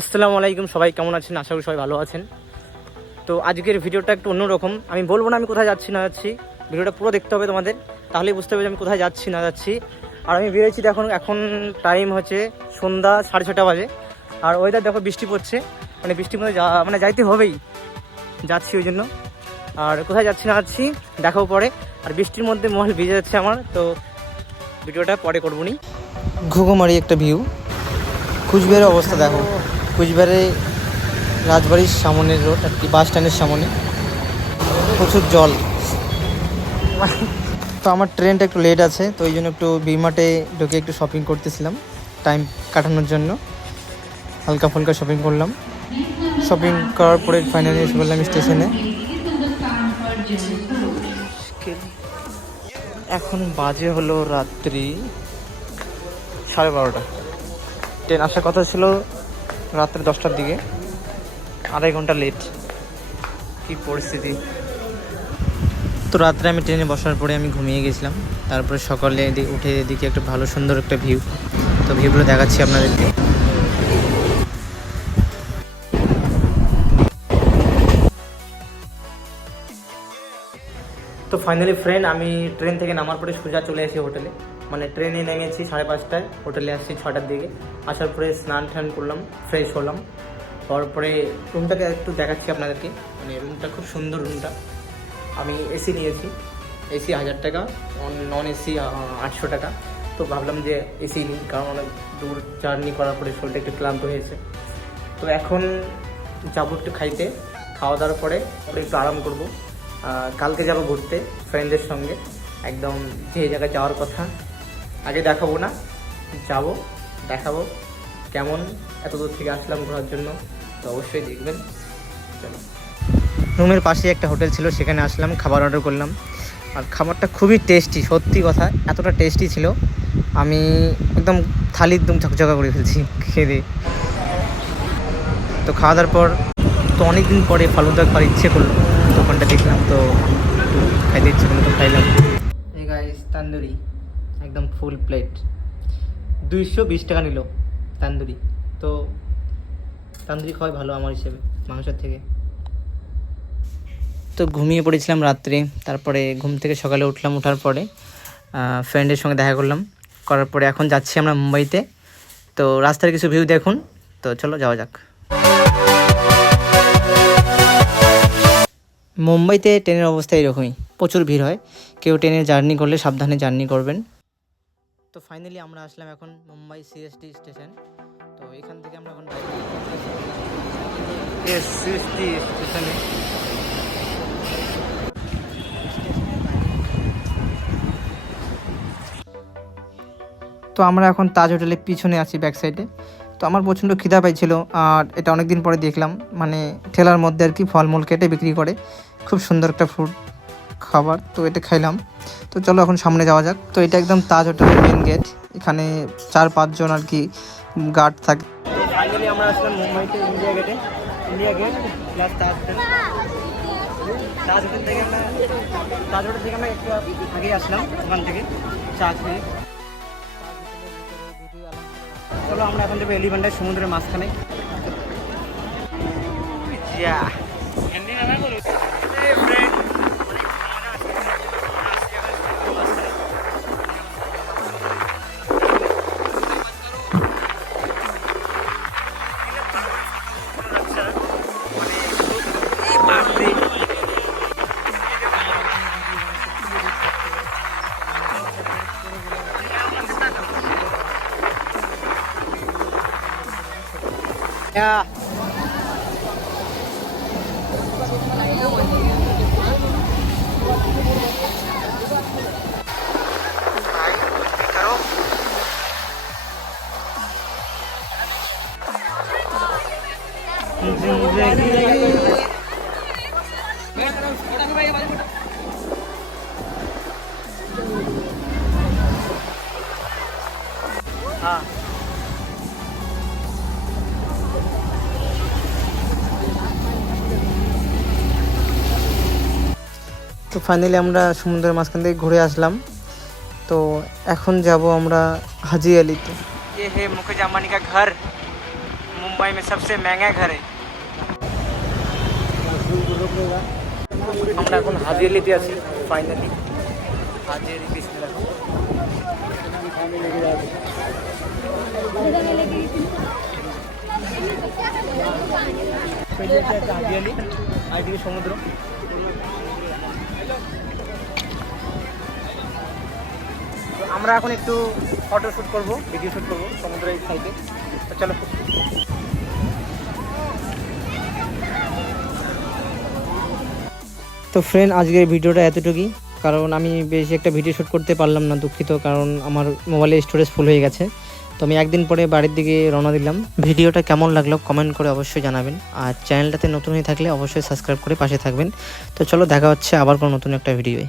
আসসালামু আলাইকুম, সবাই কেমন আছেন? আশা করি সবাই ভালো আছেন। তো আজকের ভিডিওটা একটু অন্যরকম। আমি বলবো না আমি কোথায় যাচ্ছি না যাচ্ছি, ভিডিওটা পুরো দেখতে হবে তোমাদের, তাহলেই বুঝতে হবে যে আমি কোথায় যাচ্ছি না যাচ্ছি। আর আমি বেরিয়েছি, এখন টাইম হচ্ছে সন্ধ্যা 6:30 বাজে। আর ওয়েদার দেখো, বৃষ্টি পড়ছে, মানে বৃষ্টির মধ্যে যাইতে হবেই, যাচ্ছি ওই জন্য। আর কোথায় যাচ্ছি না যাচ্ছি দেখাও পরে। আর বৃষ্টির মধ্যে মহল ভিজে যাচ্ছে আমার, তো ভিডিওটা পরে করবো নি। ঘুঘুমারি একটা ভিউ। কুচবিহারের অবস্থা দেখো, কুচবিহারে রাজবাড়ির সামনের রোড আর কি, বাস স্ট্যান্ডের সামনে প্রচুর জল। তো আমার ট্রেনটা একটু লেট আছে, তো ওই জন্য একটু বিমার্টে ঢুকে একটু শপিং করতেছিলাম টাইম কাটানোর জন্য। হালকা ফুলকা শপিং করলাম, শপিং করার পরে ফাইনালি এসে বললাম স্টেশনে। এখন বাজে হলো রাত্রি 12:30। ট্রেন আসার কথা ছিল রাত্রে 10টার দিকে, 2.5 ঘন্টা লেট। কি পরিস্থিতি! তো রাত্রে আমি ট্রেনে বসার পরে আমি ঘুমিয়ে গেছিলাম। তারপরে সকালে উঠে এদিকে একটা ভালো সুন্দর একটা ভিউ, তো ভিউগুলো দেখাচ্ছি আপনাদেরকে। তো ফাইনালি ফ্রেন্ড, আমি ট্রেন থেকে নামার পরে সোজা চলে এসেছি হোটেলে। মানে ট্রেনে নেমেছি 5:30টায়, হোটেলে আসছি 6টার দিকে। আসার পরে স্নান টান করলাম, ফ্রেশ হলাম। তারপরে রুমটাকে একটু দেখাচ্ছি আপনাদেরকে। মানে রুমটা খুব সুন্দর রুমটা। আমি এসি নিয়েছি, এসি 1000 টাকা, নন এসি 800 টাকা। তো ভাবলাম যে এসি নিই, কারণ অনেক দূর জার্নি করার পরে শরীরটা একটু ক্লান্ত হয়েছে। তো এখন যাবো একটু খাইতে, খাওয়া দাওয়ার পরে একটু আরাম করব। কালকে যাব ঘুরতে ফ্রেন্ডদের সঙ্গে, একদম যে জায়গায় যাওয়ার কথা। আগে দেখাবো না, যাব, দেখাবো কেমন এত দূর থেকে আসলাম ঘোরার জন্য, তো অবশ্যই দেখবেন। চলো। রুমের পাশে একটা হোটেল ছিল, সেখানে আসলাম, খাবার অর্ডার করলাম। আর খাবারটা খুবই টেস্টি, সত্যি কথা, এতটা টেস্টি ছিল আমি একদম থালি একদম ঝকঝকা করে ফেলছি খেয়ে। তো খাওয়া দাওয়ার পর তো অনেক দিন পরে ফালুদা খাওয়ার ইচ্ছে করলো, দোকানটা দেখলাম তো একটু খাইতে ইচ্ছে করলো, তো খাইলাম। এই গাইস, তান্দুরি একদম ফুল প্লেট, 220 টাকা নিল তান্দুরি। তো তান্দুরি খাওয়াই ভালো আমার হিসেবে মাংসের থেকে। তো ঘুমিয়ে পড়েছিলাম রাত্রে, তারপরে ঘুম থেকে সকালে উঠলাম, ওঠার পরে ফ্রেন্ডের সঙ্গে দেখা করলাম, করার পরে এখন যাচ্ছি আমরা মুম্বাইতে। তো রাস্তার কিছু ভিউ দেখুন, তো চলো যাওয়া যাক। মুম্বাইতে ট্রেনের অবস্থা এরকমই, প্রচুর ভিড় হয়। কেউ ট্রেনে জার্নি করলে সাবধানে জার্নি করবেন। তো ফাইনালি আমরা আসলাম এখন মুম্বাই সিএসটি স্টেশন। তো এখান থেকে আমরা এখন সিএসটি স্টেশনে তো আমরা এখন তাজ হোটেলের পিছনে আছি, ব্যাক সাইডে। তো আমার প্রচণ্ড খিদা পাইছিল, আর এটা অনেক দিন পরে দেখলাম, মানে ঠেলার মধ্যে আর কি ফলমূল কেটে বিক্রি করে, খুব সুন্দর একটা ফুড খাবার। তো এটা খাইলাম। তো চলো এখন সামনে যাওয়া যাক। তো এটা একদম তাজ হোটেলের মেন গেট, এখানে 4-5 জন আর কি গার্ড থাকে। ফাইনালি আমরা আসলাম মুম্বাইতে ইন্ডিয়া গেটে, ইন্ডিয়া গেট প্লাস তাজ হোটেল। তাজ হোটেল থেকে আমরা একটু আগে আসলাম, ওখান থেকে চা খেয়ে। চলো আমরা এখন যাবো এলিফ্যান্টার, সমুদ্রের মাঝখানে। Yeah. हाँ। তো ফাইনালি আমরা সমুদ্রের মাঝখান থেকে ঘুরে আসলাম। তো এখন যাব আমরা হাজি আলিতে। ये है मुकेश अंबानी का घर, मुंबई में सबसे महंगा घर है। আমরা এখন হাজিয়ালিতে আছি ফাইনালি। হাজিয়ালি পিছনে দেখো। হাজিয়ালি আর এদিকে সমুদ্র। তো আমরা এখন একটু ফটো শ্যুট করবো, ভিডিও শ্যুট করবো সমুদ্রের সাইডে। তো চলো। তো ফ্রেন্ড, আজকের ভিডিওটা এতটুকুই, কারণ আমি বেশি একটা ভিডিও শ্যুট করতে পারলাম না, দুঃখিত, কারণ আমার মোবাইলে স্টোরেজ ফুল হয়ে গেছে। তো আমি একদিন পরে বাড়ির দিকে রওনা দিলাম। ভিডিওটা কেমন লাগলো কমেন্ট করে অবশ্যই জানাবেন, আর চ্যানেলটাতে নতুন হয়ে থাকলে অবশ্যই সাবস্ক্রাইব করে পাশে থাকবেন। তো চলো, দেখা হচ্ছে আবার কোনো নতুন একটা ভিডিওয়ে।